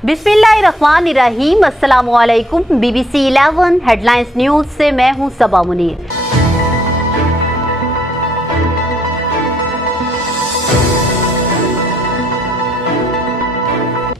बिस्मिल्लाहिर्रहमानिर्रहीम। अस्सलामु अलैकुम। BBC 11 हेडलाइंस न्यूज से मैं हूं सबा मुनीर।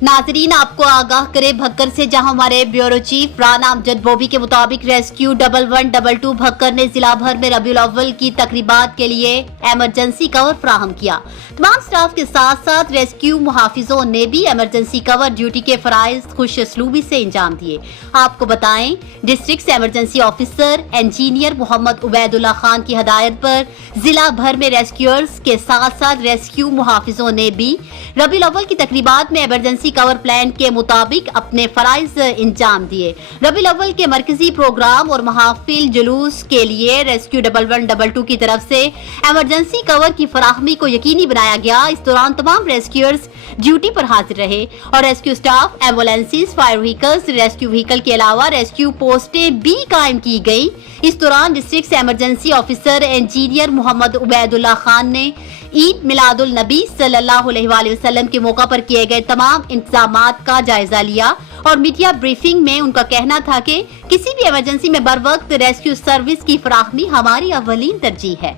नाजरीन, आपको आगाह करे भक्कर से, जहां हमारे ब्यूरो चीफ राना अमजद बॉबी के मुताबिक रेस्क्यू 1112 भक्कर ने जिला भर में रबीउल अव्वल की तकरीबात के लिए इमरजेंसी कवर फराहम किया। तमाम स्टाफ के साथ साथ रेस्क्यू मुहाफिजों ने भी इमरजेंसी कवर ड्यूटी के फराइज खुश असलूबी से अंजाम दिए। आपको बताएं, district emergency officer engineer Mohammad Ubaidullah Khan की हदायत पर जिला भर में रेस्क्यूअर्स के साथ साथ रेस्क्यू मुहाफिजों ने भी रबीउल अव्वल की तकरीबात में इमरजेंसी कवर प्लान के मुताबिक अपने फराइज अंजाम दिए। रबीउल अव्वल के मरकजी प्रोग्राम और महाफिल जुलूस के लिए रेस्क्यू 1112 की तरफ से इमरजेंसी कवर की फराहमी को यकीनी बनाया गया। इस दौरान तमाम रेस्क्यूअर्स ड्यूटी पर हाजिर रहे और rescue staff, ambulances, fire vehicles, rescue vehicle के अलावा रेस्क्यू पोस्टें भी कायम की गई। इस दौरान district emergency officer engineer Mohammad Ubaidullah Khan ने ईद मिलादुल नबी सल्लल्लाहु अलैहि वसल्लम के मौका पर किए गए तमाम इंतजामात का जायजा लिया और मीडिया ब्रीफिंग में उनका कहना था कि किसी भी इमरजेंसी में बर वक्त रेस्क्यू सर्विस की फराहमी हमारी अव्वलीन तरजीह है।